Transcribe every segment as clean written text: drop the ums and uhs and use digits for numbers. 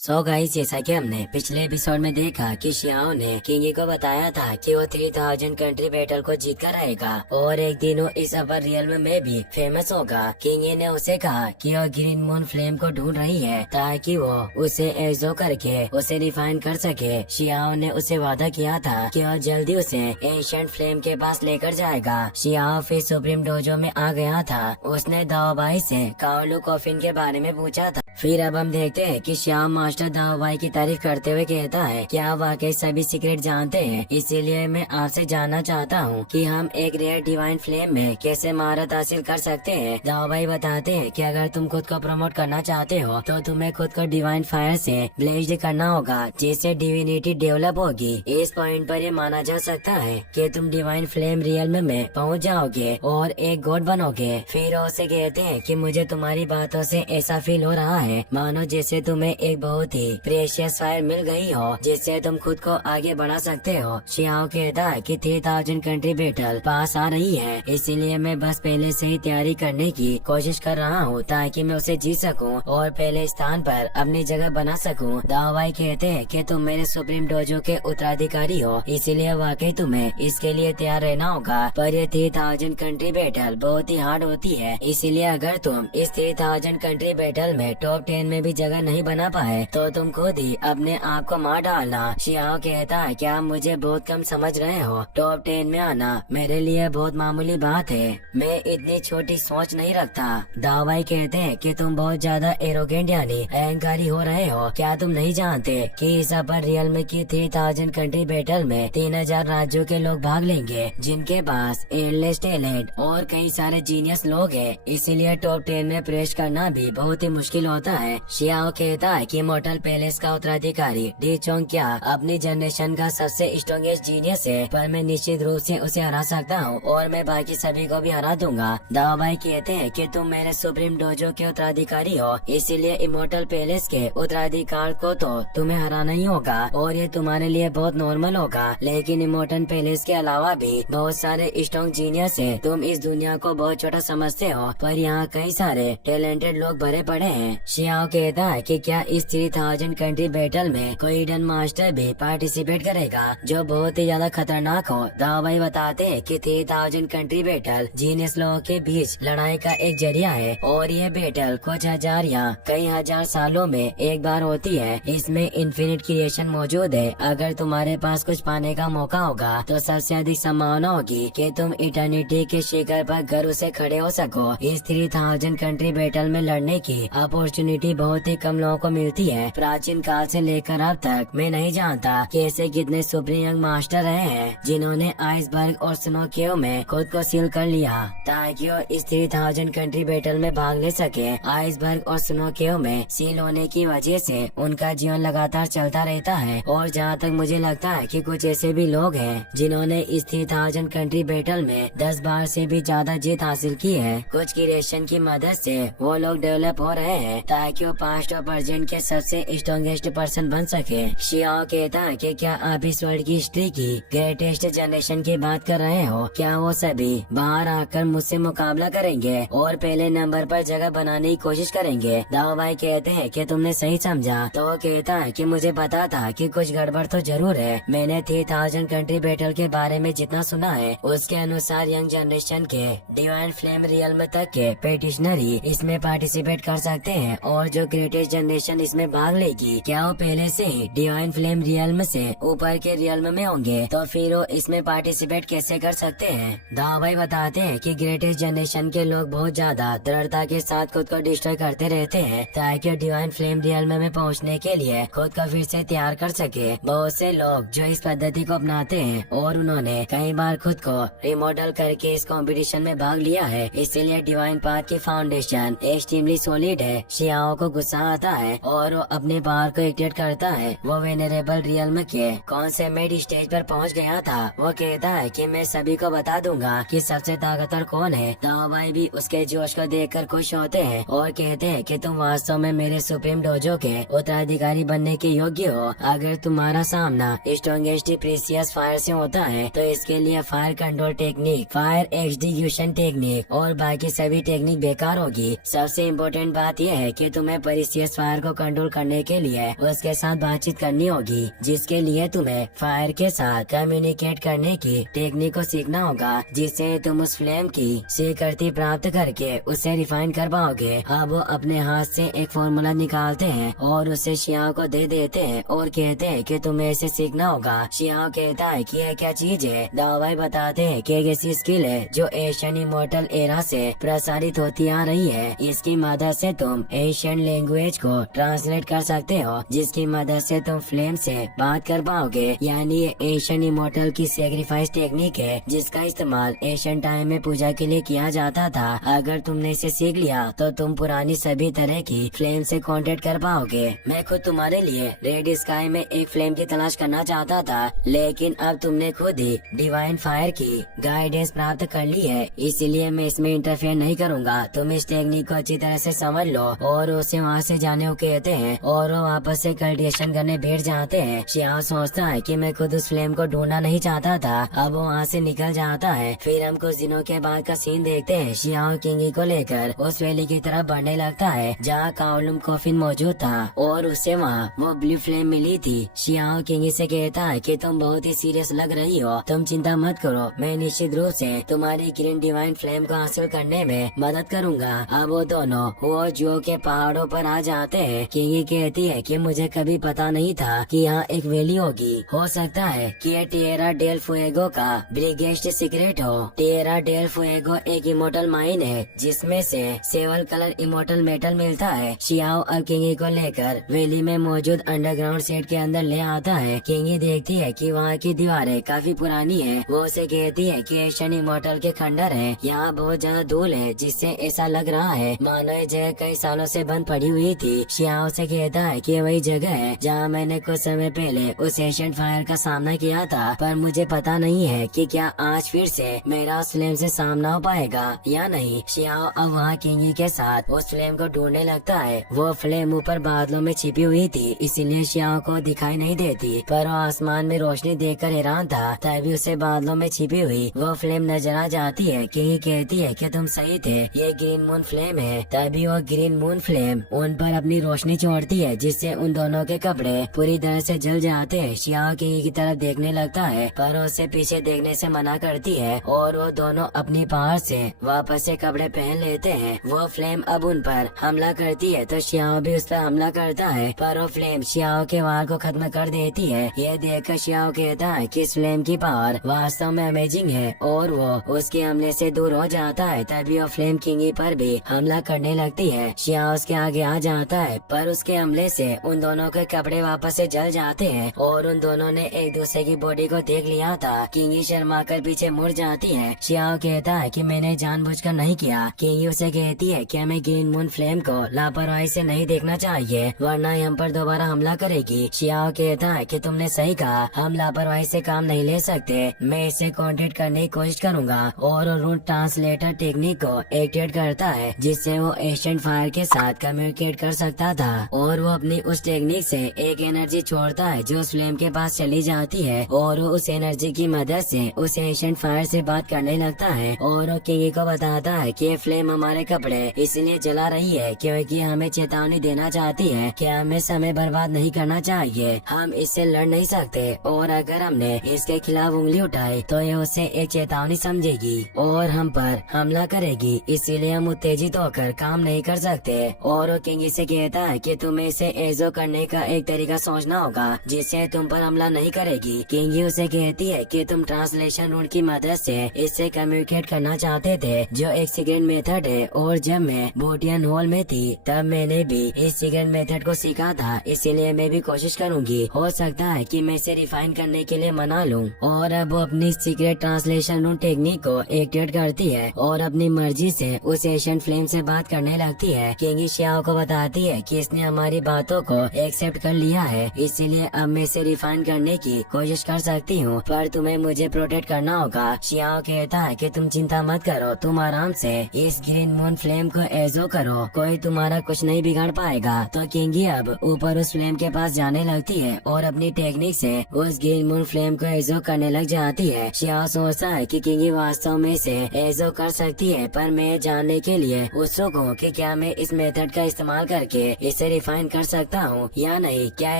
So guys, जैसा कि हमने पिछले एपिसोड में देखा कि शियाओ ने किंगी को बताया था कि वो 3000 कंट्री बैटल को जीत कर रहेगा और एक दिन वो इस अपर रियल में भी फेमस होगा। किंगी ने उसे कहा कि वो ग्रीन मून फ्लेम को ढूंढ रही है ताकि वो उसे एजो करके उसे रिफाइन कर सके। शियाओ ने उसे वादा किया था कि वो जल्दी उसे एंशिएंट फ्लेम के पास लेकर जाएगा। शियाओ फिर सुप्रीम डोजो में आ गया था। उसने दाओबाई से काओलू कॉफिन के बारे में पूछा था। फिर अब हम देखते हैं कि श्याम मास्टर दाओबाई की तारीफ करते हुए कहता है कि आप वाकई सभी सीक्रेट जानते हैं, इसीलिए मैं आपसे जानना चाहता हूँ कि हम एक रेयर डिवाइन फ्लेम में कैसे महारत हासिल कर सकते हैं। दाओबाई बताते हैं कि अगर तुम खुद को प्रमोट करना चाहते हो तो तुम्हें खुद को डिवाइन फायर से ब्लेज्ड करना होगा, जिससे डिविनिटी डेवलप होगी। इस पॉइंट पर ये माना जा सकता है कि तुम डिवाइन फ्लेम रियल में पहुँच जाओगे और एक गॉड बनोगे। फिर उसे कहते हैं कि मुझे तुम्हारी बातों से ऐसा फील हो रहा है मानो जैसे तुम्हें एक बहुत ही प्रेशियस फायर मिल गई हो जिससे तुम खुद को आगे बढ़ा सकते हो। शियाओ कहता है कि 3000 कंट्री बैटल पास आ रही है, इसीलिए मैं बस पहले से ही तैयारी करने की कोशिश कर रहा हूँ ताकि मैं उसे जीत सकूँ और पहले स्थान पर अपनी जगह बना सकूँ। दाओबाई कहते हैं कि तुम मेरे सुप्रीम डोजो के उत्तराधिकारी हो, इसीलिए वाकई तुम्हें इसके लिए तैयार रहना होगा। पर ये 3000 कंट्री बैटल बहुत ही हार्ड होती है, इसीलिए अगर तुम इस 3000 कंट्री बैटल में टॉप 10 में भी जगह नहीं बना पाए तो तुम खुद ही अपने आप को मार डालना। शियाओ कहता है क्या आप मुझे बहुत कम समझ रहे हो? टॉप 10 में आना मेरे लिए बहुत मामूली बात है, मैं इतनी छोटी सोच नहीं रखता। दाओबाई कहते हैं कि तुम बहुत ज्यादा एरोगेंट यानी अहंकारी हो रहे हो। क्या तुम नहीं जानते कि इस अपर रियल में की 3000 कंट्री बैटल में 3000 राज्यों के लोग भाग लेंगे जिनके पास एयरलेस टैलेंट और कई सारे जीनियस लोग हैं, इसीलिए टॉप 10 में प्रवेश करना भी बहुत ही मुश्किल होता है। शियाओ कहता है कि मोटल पैलेस का उत्तराधिकारी डी चोंग क्या अपनी जनरेशन का सबसे स्ट्रॉन्गेस्ट जीनियस है, पर मैं निश्चित रूप से उसे हरा सकता हूँ और मैं बाकी सभी को भी हरा दूंगा। दाओबाई कहते हैं कि तुम मेरे सुप्रीम डोजो के उत्तराधिकारी हो, इसीलिए इमोर्टल पैलेस के उत्तराधिकार को तो तुम्हें हराना ही होगा और ये तुम्हारे लिए बहुत नॉर्मल होगा। लेकिन इमोर्टल पैलेस के अलावा भी बहुत सारे स्ट्रॉन्ग जीनियस है। तुम इस दुनिया को बहुत छोटा समझते हो, पर यहाँ कई सारे टैलेंटेड लोग भरे पड़े हैं। शियाओ कहता है कि क्या इस 3000 कंट्री बैटल में कोई हिडन मास्टर भी पार्टिसिपेट करेगा जो बहुत ही ज्यादा खतरनाक हो। दाओबाई बताते हैं कि 3000 कंट्री बैटल जीनियस लोगों के बीच लड़ाई का एक जरिया है और ये बैटल कुछ हजार या कई हजार सालों में एक बार होती है। इसमें इन्फिनिट क्रिएशन मौजूद है। अगर तुम्हारे पास कुछ पाने का मौका होगा तो सबसे अधिक संभावना होगी कि तुम इटर्निटी के शिखर पर घर से खड़े हो सको। इस 3000 कंट्री बैटल में लड़ने की अपॉर्चुनिटी बहुत ही कम लोगों को मिलती है। प्राचीन काल से लेकर अब तक मैं नहीं जानता कि ऐसे कितने सुप्रीम यंग मास्टर रहे हैं जिन्होंने आइसबर्ग और स्नो केव में खुद को सील कर लिया ताकि वो इस 3000 कंट्री बैटल में भाग ले सके। आइसबर्ग और स्नो केव में सील होने की वजह से उनका जीवन लगातार चलता रहता है और जहाँ तक मुझे लगता है कि कुछ ऐसे भी लोग हैं जिन्होंने इस 3000 कंट्री बैटल में 10 बार से भी ज्यादा जीत हासिल की है। कुछ क्रिएशन की मदद से वो लोग डेवलप हो रहे हैं ताकि वो 5% के सबसे स्ट्रॉन्गेस्ट पर्सन बन सके। शियाओ कहता है कि क्या आप इस वर्ल्ड की हिस्ट्री की ग्रेटेस्ट जनरेशन की बात कर रहे हो? क्या वो सभी बाहर आकर मुझसे मुकाबला करेंगे और पहले नंबर पर जगह बनाने की कोशिश करेंगे? दाओबाई कहते हैं कि तुमने सही समझा। तो वो कहता है कि मुझे पता था कि कुछ गड़बड़ तो जरूर है। मैंने 3000 कंट्री बैटल के बारे में जितना सुना है उसके अनुसार यंग जनरेशन के डिवाइन फ्लेम रियल्म तक के पेटिशनरी इसमें पार्टिसिपेट कर सकते हैं और जो ग्रेटेस्ट जनरेशन इसमें भाग लेगी क्या वो पहले से ही डिवाइन फ्लेम रियल्म से ऊपर के रियल्म में होंगे? तो फिर वो इसमें पार्टिसिपेट कैसे कर सकते हैं? दाओबाई बताते हैं कि ग्रेटेस्ट जनरेशन के लोग बहुत ज्यादा दृढ़ता के साथ खुद को डिस्ट्रॉय करते रहते हैं ताकि डिवाइन फ्लेम रियल्म में पहुंचने के लिए खुद को फिर से तैयार कर सके। बहुत से लोग जो इस पद्धति को अपनाते हैं और उन्होंने कई बार खुद को रिमॉडल करके इस कंपटीशन में भाग लिया है, इसीलिए डिवाइन पाथ की फाउंडेशन एक्सट्रीमली सॉलिड है। शियाओ को गुस्सा आता है और वो अपने पावर को एक्टिवेट करता है। वो वेनरेबल रियल्म के कॉन्सेमेट स्टेज पर पहुंच गया था। वो कहता है कि मैं सभी को बता दूंगा कि सबसे ताकतवर कौन है। दाओबाई भी उसके जोश को देखकर खुश होते हैं और कहते हैं कि तुम वास्तव में मेरे सुप्रीम डोजो के उत्तराधिकारी बनने के योग्य हो। अगर तुम्हारा सामना स्ट्रॉन्गेस्ट प्रीसियस फायर से होता है तो इसके लिए fire control technique, fire execution technique और बाकी सभी टेक्निक बेकार होगी। सबसे इम्पोर्टेंट बात यह है कि तुम्हें प्रीसियस फायर को कंट्रोल करने के लिए उसके साथ बातचीत करनी होगी, जिसके लिए तुम्हें फायर के साथ कम्युनिकेट करने की टेक्निक को सीखना होगा, जिससे तुम उस फ्लेम की स्वीकृति प्राप्त करके उसे रिफाइन कर पाओगे। अब वो अपने हाथ से एक फॉर्मूला निकालते हैं और उसे शियाओ को दे देते हैं और कहते हैं कि तुम्हें इसे सीखना होगा। शियाओ कहता है कि यह क्या चीज है। दावाई बताते हैं कि एक ऐसी स्किल है जो एशियन इमोर्टल एरा से प्रसारित होती आ रही है। इसकी मदद से तुम एशियन लैंग्वेज को ट्रांसलेट कर सकते हो, जिसकी मदद से तुम फ्लेम से बात कर पाओगे। यानी ये एशियन इमोर्टल की सेक्रीफाइस टेक्निक है, जिसका इस्तेमाल एशियन टाइम में पूजा के लिए किया जाता था। अगर तुमने इसे सीख लिया तो तुम पुरानी सभी तरह की फ्लेम से कांटेक्ट कर पाओगे। मैं खुद तुम्हारे लिए रेड स्काई में एक फ्लेम की तलाश करना चाहता था, लेकिन अब तुमने खुद ही डिवाइन फायर की गाइडेंस प्राप्त कर ली है, इसलिए मैं इसमें इंटरफेयर नहीं करूँगा। तुम इस टेक्निक को अच्छी तरह से समझ लो। और उसे वहाँ से जाने को कहते हैं और वो वापस से कल्टिवेशन करने बैठ जाते हैं। शियाओ सोचता है कि मैं खुद उस फ्लेम को ढूंढना नहीं चाहता था। अब वो वहाँ से निकल जाता है। फिर हम कुछ दिनों के बाद का सीन देखते हैं। शियाओ किंगी को लेकर उस वैली की तरफ बढ़ने लगता है जहाँ काउलुम कॉफिन मौजूद था और उसे वहाँ वो ब्लू फ्लेम मिली थी। शियाओ किंगी से कहता है कि तुम बहुत ही सीरियस लग रही हो, तुम चिंता मत करो, मैं निश्चित रूप से तुम्हारी ग्रीन डिवाइन फ्लेम को हासिल करने में मदद करूँगा। अब वो दोनों वो जो के पहाड़ों पर आ जाते हैं। किंगी कहती है कि मुझे कभी पता नहीं था कि यहाँ एक वैली होगी। हो सकता है कि ये टिएरा डेल फुएगो का बिगेस्ट सीक्रेट हो। टिएरा डेल फुएगो एक इमोर्टल माइन है जिसमें से सेवल कलर इमोर्टल मेटल मिलता है। शियाओ अब किंगी को लेकर वैली में मौजूद अंडरग्राउंड सेट के अंदर ले आता है। किंगी देखती है कि वहाँ की दीवारें काफी पुरानी है। वो उसे कहती है कि एशियन इमोर्टल के खंडर है। यहाँ बहुत ज्यादा धूल है, जिससे ऐसा लग रहा है मानो ये जगह कई सालों से बंद पड़ी हुई थी। शियाओ से कहता है कि वही जगह है जहाँ मैंने कुछ समय पहले उस एशियन फायर का सामना किया था, पर मुझे पता नहीं है कि क्या आज फिर से मेरा उस फ्लेम से सामना हो पाएगा या नहीं। शियाओ अब वहाँ किंगी के साथ उस फ्लेम को ढूंढने लगता है। वो फ्लेम ऊपर बादलों में छिपी हुई थी, इसीलिए शियाओ को दिखाई नहीं देती, पर वो आसमान में रोशनी देखकर हैरान था। तभी उसे बादलों में छिपी हुई वो फ्लेम नजर आ जाती है। किंगी कहती है कि तुम सही थे, ये ग्रीन मून फ्लेम है। तभी वो ग्रीन मून फ्लेम उन पर अपनी रोशनी छोड़ती है, जिससे उन दोनों के कपड़े पूरी तरह से जल जाते हैं। शियाओ किंगी की तरफ देखने लगता है, पर उसे पीछे देखने से मना करती है और वो दोनों अपनी पहाड़ से वापस से कपड़े पहन लेते हैं। वो फ्लेम अब उन पर हमला करती है तो शियाओ भी उस पर हमला करता है, पर वो फ्लेम शियाओ के वार को खत्म कर देती है। ये देखकर शियाओ कहता है कि इस फ्लेम की पावर वास्तव में अमेजिंग है और वो उसके हमले से दूर हो जाता है। तभी वो फ्लेम किंगी पर भी हमला करने लगती है। शियाओ उसके आगे आ जाता है, पर उसके हमले से उन दोनों के कपड़े वापस से जल जाते हैं और उन दोनों ने एक दूसरे की बॉडी को देख लिया था। किंगी शर्मा कर पीछे मुड़ जाती है। शियाओ कहता है कि मैंने जानबूझकर नहीं किया। किंगी उसे कहती है कि हमें ग्रीन मून फ्लेम को लापरवाही से नहीं देखना चाहिए, वरना हम पर दोबारा हमला करेगी। शियाओ कहता है कि तुमने सही कहा, हम लापरवाही से काम नहीं ले सकते। मैं इसे कांटेक्ट करने की कोशिश करूंगा। और रूट ट्रांसलेटर टेक्निक को एक्टिवेट करता है, जिससे वो एशियन फायर के साथ कम्युनिकेट कर सकता था। और वो अपनी उस टेक्निक से एक एनर्जी छोड़ता है जो उस फ्लेम के पास चली जाती है और वो उस एनर्जी की मदद से उस एशियन फायर से बात करने लगता है। और वो किंगी को बताता है कि ये फ्लेम हमारे कपड़े इसलिए जला रही है क्योंकि हमें चेतावनी देना चाहती है कि हमें समय बर्बाद नहीं करना चाहिए। हम इससे लड़ नहीं सकते और अगर हमने इसके खिलाफ उंगली उठाई तो ये उसे एक चेतावनी समझेगी और हम पर हमला करेगी, इसीलिए हम उत्तेजित होकर काम नहीं कर सकते। और वो किंगी से कहता है कि तुम्हें इसे एजो करने का एक तरीका सोचना होगा जिससे तुम पर हमला नहीं करेगी। किंगी उसे कहती है कि तुम ट्रांसलेशन रूट की मदद से इससे कम्युनिकेट करना चाहते थे, जो एक सीक्रेट मेथड है। और जब मैं बोटियन हॉल में थी तब मैंने भी इस सीक्रेट मेथड को सीखा था, इसीलिए मैं भी कोशिश करूंगी। हो सकता है कि मैं इसे रिफाइन करने के लिए मना लूं। और अब वो अपनी सीक्रेट ट्रांसलेशन रूट टेक्निक को एक्टिवेट करती है और अपनी मर्जी से उस एशियन फ्लेम से बात करने लगती है। किंगी शियाओ को बताती है कि इसने हमारी बातों को एक्सेप्ट कर लिया है, इसीलिए अब मैं इसे रिफाइन करने की कोशिश कर सकती हूँ, पर तुम्हें मुझे प्रोटेक्ट करना होगा। शियाओ कहता है कि तुम चिंता मत करो, तुम आराम से इस ग्रीन मून फ्लेम को एजो करो, कोई तुम्हारा कुछ नहीं बिगाड़ पाएगा। तो किंगी अब ऊपर उस फ्लेम के पास जाने लगती है और अपनी टेक्निक से उस ग्रीन मून फ्लेम को एजो करने लग जाती है। शियाओ सोचता है कि किंगी वास्तव में इसे एजो कर सकती है, पर मैं जानने के लिए उत्सुक हूँ कि क्या मैं इस मेथड का इस्तेमाल करके इसे रिफाइन कर सकता हूँ या नहीं, क्या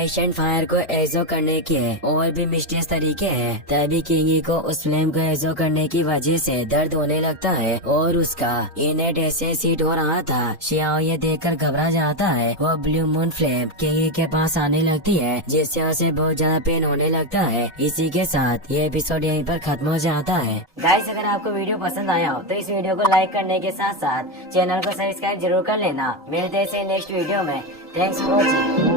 एशियन फायर को एजो करने के और भी मिस्टीरियस तरीके हैं। तभी किंगी को उस फ्लेम को एजो करने की वजह से दर्द होने लगता है और उसका इनेट ऐसे सीट हो रहा था। शियाओ ये देखकर घबरा जाता है। वो ब्लू मून फ्लेम किंगी के पास आने लगती है जिससे उसे बहुत ज्यादा पेन होने लगता है। इसी के साथ ये एपिसोड यहीं पर खत्म हो जाता है। गाइस, अगर आपको वीडियो पसंद आया हो तो इस वीडियो को लाइक करने के साथ साथ चैनल को सब्सक्राइब जरूर कर लेना। मिलते हैं नेक्स्ट वीडियो में। Thanks for watching.